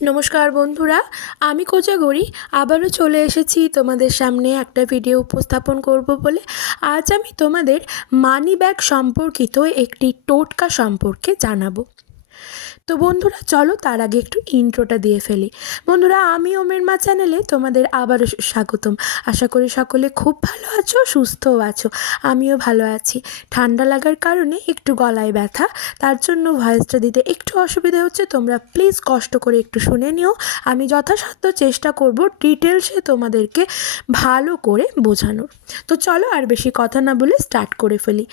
নমস্কার বন্ধুরা, আমি কোজাগরি আবারও চলে এসেছি তোমাদের সামনে একটা ভিডিও উপস্থাপন করব বলে। আজ আমি তোমাদের মানি ব্যাগ সম্পর্কিত একটি টোটকা সম্পর্কে জানাবো। তো বন্ধুরা চলো তার আগে একটু ইন্ট্রোটা দিয়ে ফেলি। বন্ধুরা, আমি ওমের মা চ্যানেলে তোমাদের আবারও স্বাগতম। আশা করি সকলে খুব ভালো আছো, সুস্থও আছো। আমিও ভালো আছি। ঠান্ডা লাগার কারণে একটু গলায় ব্যথা, তার জন্য ভয়েসটা দিতে একটু অসুবিধা হচ্ছে। তোমরা প্লিজ কষ্ট করে একটু শুনে নিও। আমি যথাসাধ্য চেষ্টা করব ডিটেলসে তোমাদেরকে ভালো করে বোঝানোর। তো চলো আর বেশি কথা না বলে স্টার্ট করে ফেলি।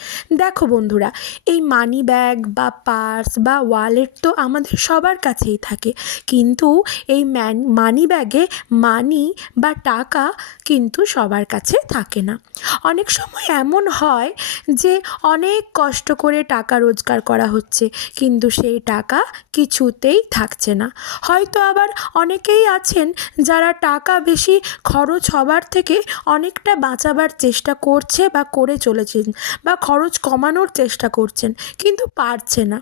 দেখো বন্ধুরা, এই মানি ব্যাগ বা পার্স বা ওয়ালেট তো আমাদের সবার কাছেই থাকে, কিন্তু এই মানি ব্যাগে মানি বা টাকা কিন্তু সবার কাছে থাকে না। অনেক সময় এমন হয় যে অনেক কষ্ট করে টাকা রোজগার করা হচ্ছে, কিন্তু সেই টাকা কিছুতেই থাকছে না। হয়তো আবার অনেকেই আছেন যারা টাকা বেশি খরচ হবার থেকে অনেকটা বাঁচাবার চেষ্টা করছে বা করে চলেছেন, বা খরচ কমানোর চেষ্টা করছেন, কিন্তু পারছে না।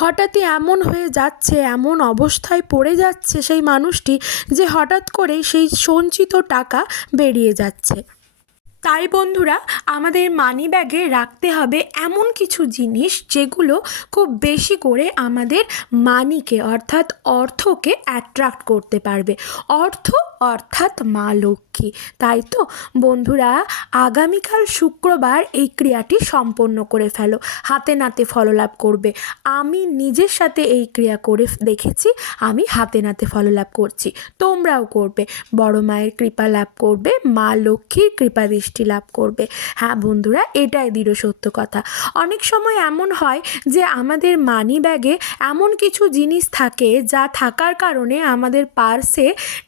হঠাৎই এমন হয়ে যাচ্ছে, এমন অবস্থায় পড়ে যাচ্ছে সেই মানুষটি যে হঠাৎ করেই সেই সঞ্চিত টাকা বেরিয়ে যাচ্ছে। তাই বন্ধুরা, আমাদের মানি ব্যাগে রাখতে হবে এমন কিছু জিনিস যেগুলো খুব বেশি করে আমাদের মানিকে অর্থাৎ অর্থকে অ্যাট্রাক্ট করতে পারবে। অর্থ অর্থাৎ মা লক্ষ্মী। তাই তো বন্ধুরা, আগামীকাল শুক্রবার এই ক্রিয়াটি সম্পন্ন করে ফেলো, হাতে নাতে ফললাভ করবে। আমি নিজের সাথে এই ক্রিয়া করে দেখেছি, আমি হাতে নাতে ফললাভ করছি, তোমরাও করবে। বড় মায়ের কৃপা লাভ করবে, মা লক্ষ্মীর কৃপা দৃষ্টি লাভ করবে। হ্যাঁ বন্ধুরা, এটাই দৃঢ় সত্য কথা। অনেক সময় এমন হয় যে আমাদের মানি ব্যাগে এমন কিছু জিনিস থাকে যা থাকার কারণে আমাদের পার্সে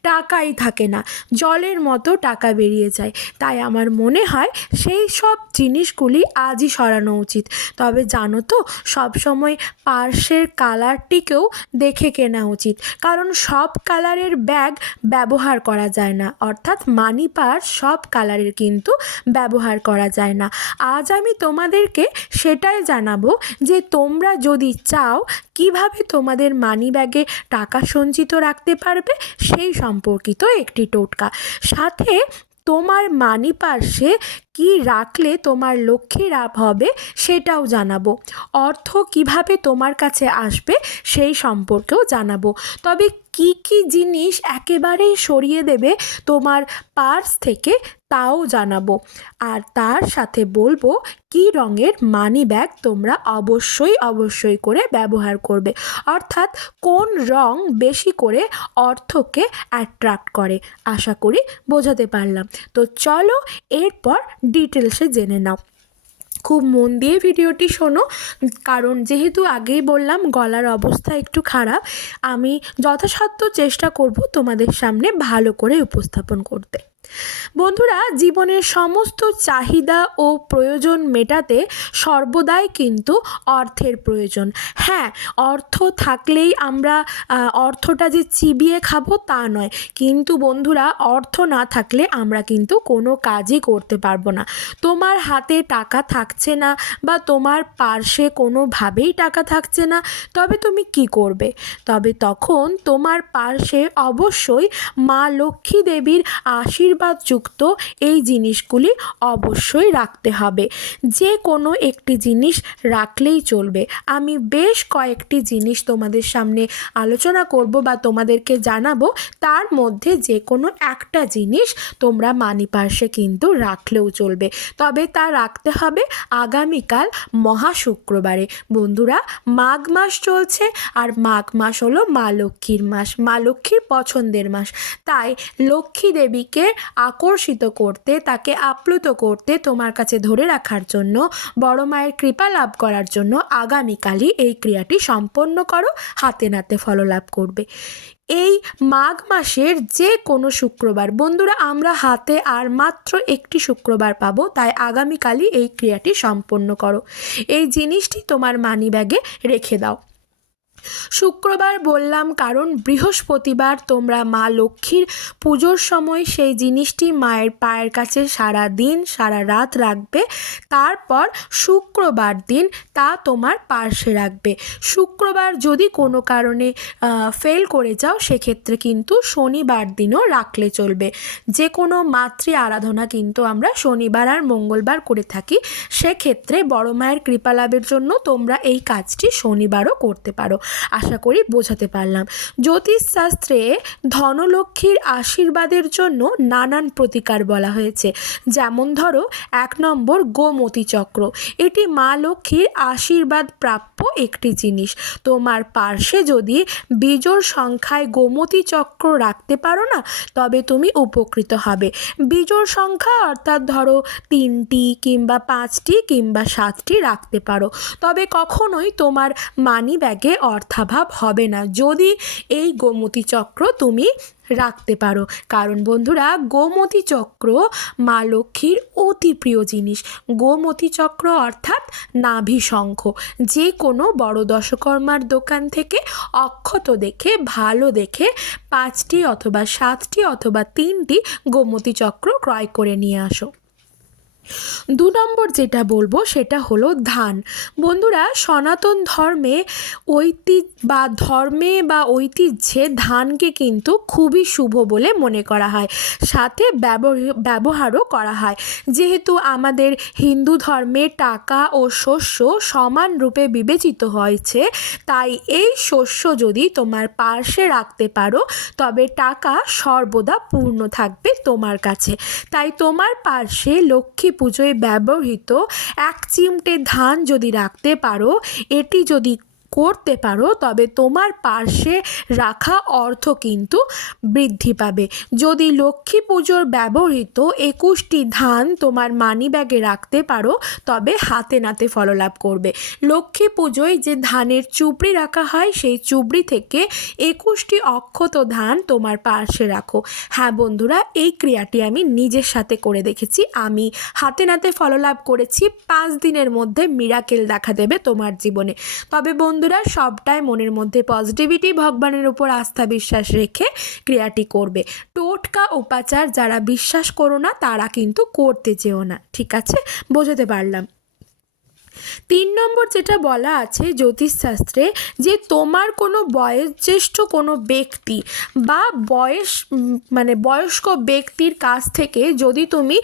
টাকাই থাকে না, জলের মতো টাকা বেরিয়ে যায়। তাই আমার মনে হয় সেই সব জিনিসগুলি আজই সরানো উচিত। তবে জানো তো, সবসময় পার্সের কালারটিকেও দেখে কেনা উচিত, কারণ সব কালারের ব্যাগ ব্যবহার করা যায় না, অর্থাৎ মানি পার্স সব কালারের কিন্তু ব্যবহার করা যায় না। আজ আমি তোমাদেরকে সেটাই জানাবো যে তোমরা যদি চাও কিভাবে তোমাদের মানি ব্যাগে টাকা সঞ্চিত রাখতে পারবে সেই সম্পর্কিত একটি টোটকা, সাথে তোমার মানি পার্সে কি রাখলে তোমার লক্ষ্মী লাভ হবে সেটাও জানাবো। অর্থ কিভাবে তোমার কাছে আসবে সেই সম্পর্কেও জানাবো। তবে কি কি জিনিস একেবারেই সরিয়ে দেবে তোমার পার্স থেকে তাও জানাবো। আর তার সাথে বলবো কি রঙের মানি ব্যাগ তোমরা অবশ্যই করে ব্যবহার করবে, অর্থাৎ কোন রং বেশি করে অর্থকে অ্যাট্রাক্ট করে। আশা করি বোঝাতে পারলাম। তো চলো এরপর ডিটেলসে জেনে নাও। খুব মন দিয়ে ভিডিওটি শোনো, কারণ যেহেতু আগেই বললাম গলার অবস্থা একটু খারাপ, আমি যথাসাধ্য চেষ্টা করব তোমাদের সামনে ভালো করে উপস্থাপন করতে। বন্ধুরা, জীবনের সমস্ত চাহিদা ও প্রয়োজন মেটাতে সর্বদাই কিন্তু অর্থের প্রয়োজন। হ্যাঁ, অর্থ থাকলেই আমরা অর্থটা যে চিবিয়ে খাবো তা নয়, কিন্তু বন্ধুরা অর্থ না থাকলে আমরা কিন্তু কোনো কাজই করতে পারবো না। তোমার হাতে টাকা থাকছে না বা তোমার পার্সে কোনোভাবেই টাকা থাকছে না, তবে তুমি কি করবে? তবে তখন তোমার পার্সে অবশ্যই মা লক্ষ্মী দেবীর আশীর্বাদযুক্ত এই জিনিসগুলি অবশ্যই রাখতে হবে। যে কোনো একটি জিনিস রাখলেই চলবে। আমি বেশ কয়েকটি জিনিস তোমাদের সামনে আলোচনা করব বা তোমাদেরকে জানাবো, তার মধ্যে যে কোনো একটা জিনিস তোমরা মানি পার্সে কিন্তু রাখলেও চলবে। তবে তা রাখতে হবে আগামীকাল মহা শুক্রবারে। বন্ধুরা, মাঘ মাস চলছে, আর মাঘ মাস হলো মা লক্ষ্মীর মাস, মা লক্ষ্মীর পছন্দের মাস। তাই লক্ষ্মী দেবীকে আকর্ষিত করতে, তাকে আপ্লুত করতে, তোমার কাছে ধরে রাখার জন্য, বড় মায়ের কৃপা লাভ করার জন্য আগামীকালই এই ক্রিয়াটি সম্পন্ন করো, হাতে নাতে ফললাভ করবে। এই মাঘ মাসের যে কোনো শুক্রবার, বন্ধুরা আমরা হাতে আর মাত্র একটি শুক্রবার পাবো, তাই আগামীকালই এই ক্রিয়াটি সম্পন্ন করো। এই জিনিসটি তোমার মানি ব্যাগে রেখে দাও। শুক্রবার বললাম কারণ বৃহস্পতিবার তোমরা মা লক্ষ্মীর পুজোর সময় সেই জিনিসটি মায়ের পায়ের কাছে সারা দিন সারা রাত রাখবে, তারপর শুক্রবার দিন তা তোমার পার্শ্বে রাখবে। শুক্রবার যদি কোনো কারণে ফেল করে যাও সেক্ষেত্রে কিন্তু শনিবার দিনও রাখলে চলবে। যে কোনো মাতৃ আরাধনা কিন্তু আমরা শনিবার আর মঙ্গলবার করে থাকি, সেক্ষেত্রে বড় মায়ের কৃপা লাভের জন্য তোমরা এই কাজটি শনিবারও করতে পারো। আশা করি বোঝাতে পারলাম। জ্যোতিষশাস্ত্রে ধনলক্ষ্মীর আশীর্বাদের জন্য নানান প্রতিকার বলা হয়েছে। যেমন ধরো 1 নম্বর গোমতী চক্র। এটি মা লক্ষ্মীর আশীর্বাদ প্রাপ্য একটি জিনিস। তোমার পার্শ্বে যদি বিজোড় সংখ্যায় গোমতী চক্র রাখতে পারো না, তবে তুমি উপকৃত হবে। বিজোড় সংখ্যা অর্থাৎ ধরো 3টি কিংবা 5টি কিংবা 7টি রাখতে পারো, তবে কখনোই তোমার মানি ব্যাগে অর্থাভাব হবে না যদি এই গোমতী চক্র তুমি রাখতে পারো। কারণ বন্ধুরা, গোমতী চক্র মা লক্ষ্মীর অতি প্রিয় জিনিস। গোমতী চক্র অর্থাৎ নাভি শঙ্খ। যে কোনো বড় দশকর্মার দোকান থেকে অক্ষত দেখে ভালো দেখে 5টি অথবা 7টি অথবা 3টি গোমতী চক্র ক্রয় করে নিয়ে আসো। 2 নম্বর যেটা বলবো সেটা হলো ধান। বন্ধুরা, সনাতন ধর্মে ঐতিহ্যে ধানকে কিন্তু খুবই শুভ বলে মনে করা হয়, সাথে ব্যবহারও করা হয়। যেহেতু আমাদের হিন্দু ধর্মে টাকা ও শস্য সমান রূপে বিবেচিত হয়েছে, তাই এই শস্য যদি তোমার পার্শ্বে রাখতে পারো তবে টাকা সর্বদা পূর্ণ থাকবে তোমার কাছে। তাই তোমার পার্শ্বে লক্ষ্মী পুজোয় ব্যবহৃত 1 চিমটে ধান যদি রাখতে পারো, এটি যদি করতে পারো তবে তোমার পার্শ্বে রাখা অর্থ কিন্তু বৃদ্ধি পাবে। যদি লক্ষ্মী পুজোর ব্যবহৃত 21টি ধান তোমার মানি ব্যাগে রাখতে পারো তবে হাতে নাতে ফললাভ করবে। লক্ষ্মী পুজোয় যে ধানের চুবড়ি রাখা হয় সেই চুবড়ি থেকে 21টি অক্ষত ধান তোমার পার্শ্বে রাখো। হ্যাঁ বন্ধুরা, এই ক্রিয়াটি আমি নিজের সাথে করে দেখেছি। আমি হাতে নাতে ফললাভ করেছি। 5 দিনের মধ্যে মিরাকেল দেখা দেবে তোমার জীবনে। তবে বন্ধুরা, সবটাই মনের মধ্যে পজিটিভিটি, ভগবানের উপর আস্থা বিশ্বাস রেখে ক্রিয়াটি করবে। টোটকা উপাচার যারা বিশ্বাস করো না তারা কিন্তু করতে যেও না, ঠিক আছে? বোঝাতে পারলাম। 3 নম্বর যেটা বলা আছে জ্যোতিষশাস্ত্রে, যে তোমার কোনো বয়োজ্যেষ্ঠ কোনো ব্যক্তি বা বয়স্ক ব্যক্তির কাছ থেকে যদি তুমি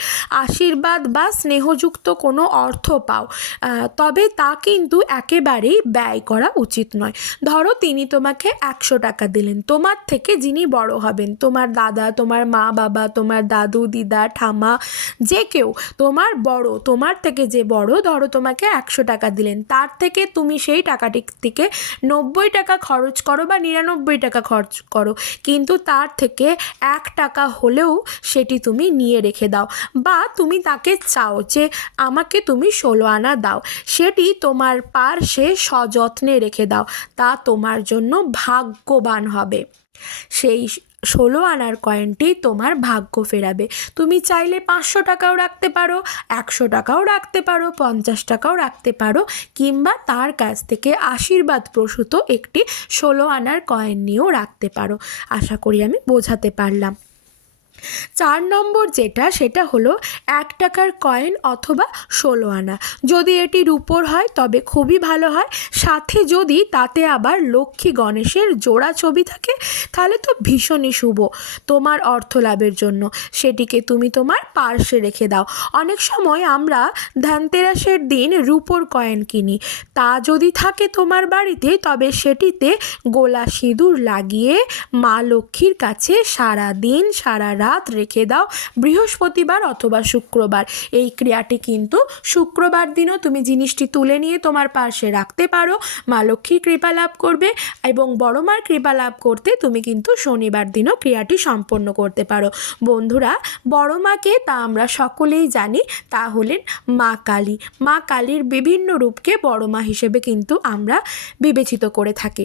আশীর্বাদ বা স্নেহযুক্ত কোনো অর্থ পাও, তবে তা কিন্তু একেবারেই ব্যয় করা উচিত নয়। ধরো তিনি তোমাকে 100 টাকা দিলেন, তোমার থেকে যিনি বড় হবেন, তোমার দাদা, তোমার মা বাবা, তোমার দাদু দিদা ঠামা, যে কেউ তোমার বড়, তোমার থেকে যে বড়, ধরো তোমাকে 100 টাকা দিলেন, তার থেকে তুমি সেই টাকাটি থেকে 90 টাকা খরচ করো বা 99 টাকা খরচ করো, কিন্তু তার থেকে 1 টাকা হলেও সেটি তুমি নিয়ে রেখে দাও। বা তুমি তাকে চাও যে আমাকে তুমি 16 আনা দাও, সেটি তোমার পার্শ্বে সযত্নে রেখে দাও, তা তোমার জন্য ভাগ্যবান হবে। সেই 16 আনার কয়েনটি তোমার ভাগ্য ফেরাবে। তুমি চাইলে 500 টাকাও রাখতে পারো, 100 টাকাও রাখতে পারো, 50 টাকাও রাখতে পারো, কিংবা তার কাছ থেকে আশীর্বাদ প্রসূত একটি 16 আনার কয়েন নিয়েও রাখতে পারো। আশা করি আমি বোঝাতে পারলাম। 4 নম্বর যেটা, সেটা হলো 1 টাকার কয়েন অথবা 16 আনা। যদি এটি রূপোর হয় তবে খুবই ভালো হয়, সাথে যদি তাতে আবার লক্ষ্মী গণেশের জোড়া ছবি থাকে তাহলে তো ভীষণই শুভ তোমার অর্থ লাভের জন্য। সেটিকে তুমি তোমার পার্শ্বে রেখে দাও। অনেক সময় আমরা ধনতেরাসের দিন রূপোর কয়েন কিনি, তা যদি থাকে তোমার বাড়িতে তবে সেটিতে গোলা সিঁদুর লাগিয়ে মা লক্ষ্মীর কাছে সারা দিন সারা রাত রেখে দাও, বৃহস্পতিবার অথবা শুক্রবার। এই ক্রিয়াটি কিন্তু শুক্রবার দিনও তুমি জিনিসটি তুলে নিয়ে তোমার পাশে রাখতে পারো, মা লক্ষ্মীর কৃপা লাভ করবে। এবং বড় মার কৃপা লাভ করতে তুমি কিন্তু শনিবার দিনও ক্রিয়াটি সম্পন্ন করতে পারো। বন্ধুরা, বড় মাকে তা আমরা সকলেই জানি, তা হলেন মা কালী। মা কালীর বিভিন্ন রূপকে বড় মা হিসেবে কিন্তু আমরা বিবেচিত করে থাকি।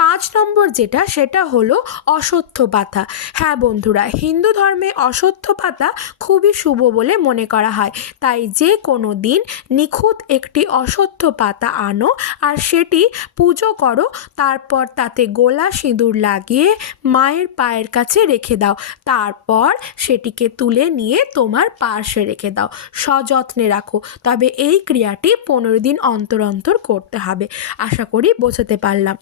5 নম্বর যেটা, সেটা হলো অশ্বত্থ পাতা। হ্যাঁ বন্ধুরা, হিন্দু ধর্মে অশ্বত্থ পাতা খুবই শুভ বলে মনে করা হয়। তাই যে কোনো দিন নিখুঁত একটি অশ্বত্থ পাতা আনো আর সেটি পুজো করো, তারপর তাতে গোলা সিঁদুর লাগিয়ে মায়ের পায়ের কাছে রেখে দাও। তারপর সেটিকে তুলে নিয়ে তোমার পার্শ্বে রেখে দাও, সযত্নে রাখো। তবে এই ক্রিয়াটি 15 দিন অন্তর অন্তর করতে হবে। আশা করি বোঝাতে পারলাম।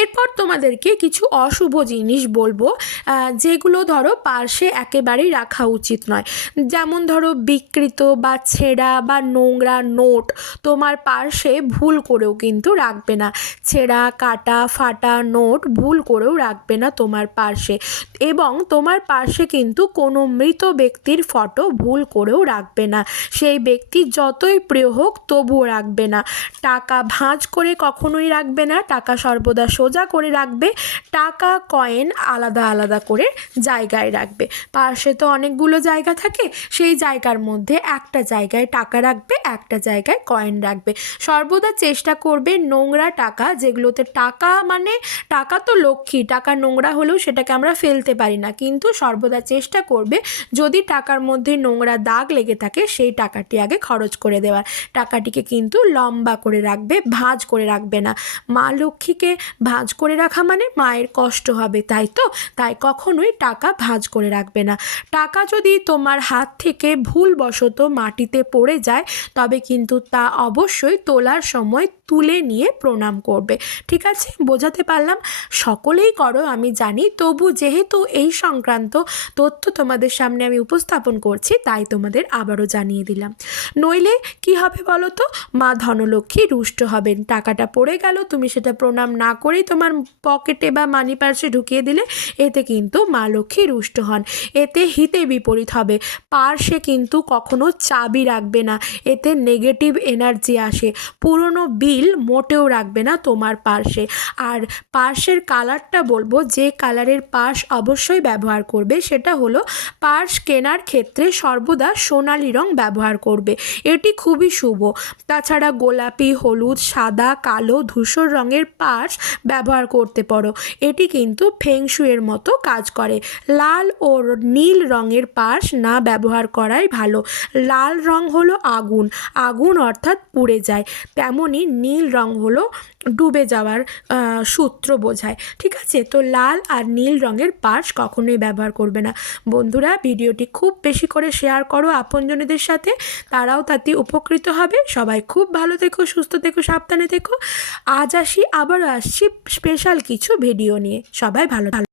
এরপর তোমাদেরকে কিছু অশুভ জিনিস বলবো, যেগুলো ধরো পার্শ্বে একেবারেই রাখা উচিত নয়। যেমন ধরো বিকৃত বা ছেঁড়া বা নোংরা নোট তোমার পার্শ্বে ভুল করেও কিন্তু রাখবে না। ছেঁড়া কাটা ফাটা নোট ভুল করেও রাখবে না তোমার পার্শ্বে। এবং তোমার পার্শ্বে কিন্তু কোনো মৃত ব্যক্তির ফটো ভুল করেও রাখবে না। সেই ব্যক্তি যতই প্রিয় হোক তবুও রাখবে না। টাকা ভাঁজ করে কখনোই রাখবে না, টাকা সর্বদা সোজা করে রাখবে। টাকা কয়েন আলাদা আলাদা করে জায়গায় রাখবে। পার্শ্বে তো অনেকগুলো জায়গা থাকে, সেই জায়গার মধ্যে একটা জায়গায় টাকা রাখবে, একটা জায়গায় কয়েন রাখবে। সর্বদা চেষ্টা করবে নোংরা টাকা, যেগুলোতে টাকা মানে টাকা তো লক্ষ্মী, টাকা নোংরা হলেও সেটাকে আমরা ফেলতে পারি না, কিন্তু সর্বদা চেষ্টা করবে যদি টাকার মধ্যে নোংরা দাগ লেগে থাকে সেই টাকাটি আগে খরচ করে দেওয়ার। টাকাটিকে কিন্তু লম্বা করে রাখবে, ভাঁজ করে রাখবে না। মা লক্ষ্মীকে ভাঁজ করে রাখা মানে মায়ের কষ্ট হবে, তাই তো? তাই কখনোই টাকা ভাঁজ করে রাখবে না। টাকা যদি তোমার হাত থেকে ভুলবশত মাটিতে পড়ে যায় তবে কিন্তু তা অবশ্যই তোলার সময় তুলে নিয়ে প্রণাম করবে। ঠিক আছে, বোঝাতে পারলাম? সকলেই করো আমি জানি, তবু যেহেতু এই সংক্রান্ত তথ্য তোমাদের সামনে আমি উপস্থাপন করছি তাই তোমাদের আবারও জানিয়ে দিলাম। নইলে কি হবে বলো তো? মা ধনলক্ষ্মী রুষ্ট হবেন। টাকাটা পড়ে গেল, তুমি সেটা প্রণাম না করেই তোমার পকেটে বা মানি পার্সে ঢুকিয়ে দিলে, এতে কিন্তু মা লক্ষ্মী রুষ্ট হন। এতে হিতে বিপরীত হবে। পার্সে কিন্তু কখনো চাবি রাখবে না, এতে নেগেটিভ এনার্জি আসে। পুরনো বিল মোটেও রাখবে না তোমার পার্সে। আর পার্সের কালারটা বলবো, যে কালারের পার্স অবশ্যই ব্যবহার করবে সেটা হলো, পার্স কেনার ক্ষেত্রে সর্বদা সোনালি রং ব্যবহার করবে, এটি খুবই শুভ। তাছাড়া গোলাপি, হলুদ, সাদা, কালো, ধূসর রঙের পার্স ব্যবহার করতে পারো, এটি কিন্তু ফেংশুয়ের মতো কাজ করে। লাল ও নীল রঙের পার্স না ব্যবহার করাই ভালো। লাল রং হলো আগুন, আগুন অর্থাৎ পুড়ে যায়, তেমনি নীল রং হলো ডুবে যাওয়ার সূত্র বোঝায়। ঠিক আছে, তো লাল আর নীল রঙের পার্স কখনোই ব্যবহার করবে না। বন্ধুরা, ভিডিওটি খুব বেশি করে শেয়ার করো আপনজনদের সাথে, তারাও তাতে উপকৃত হবে। সবাই খুব ভালো থেকো, সুস্থ থেকো, সাবধানে থেকো। আজ আসি, আবারও আসছি স্পেশাল কিছু ভিডিও নিয়ে। সবাই ভালো থাকো।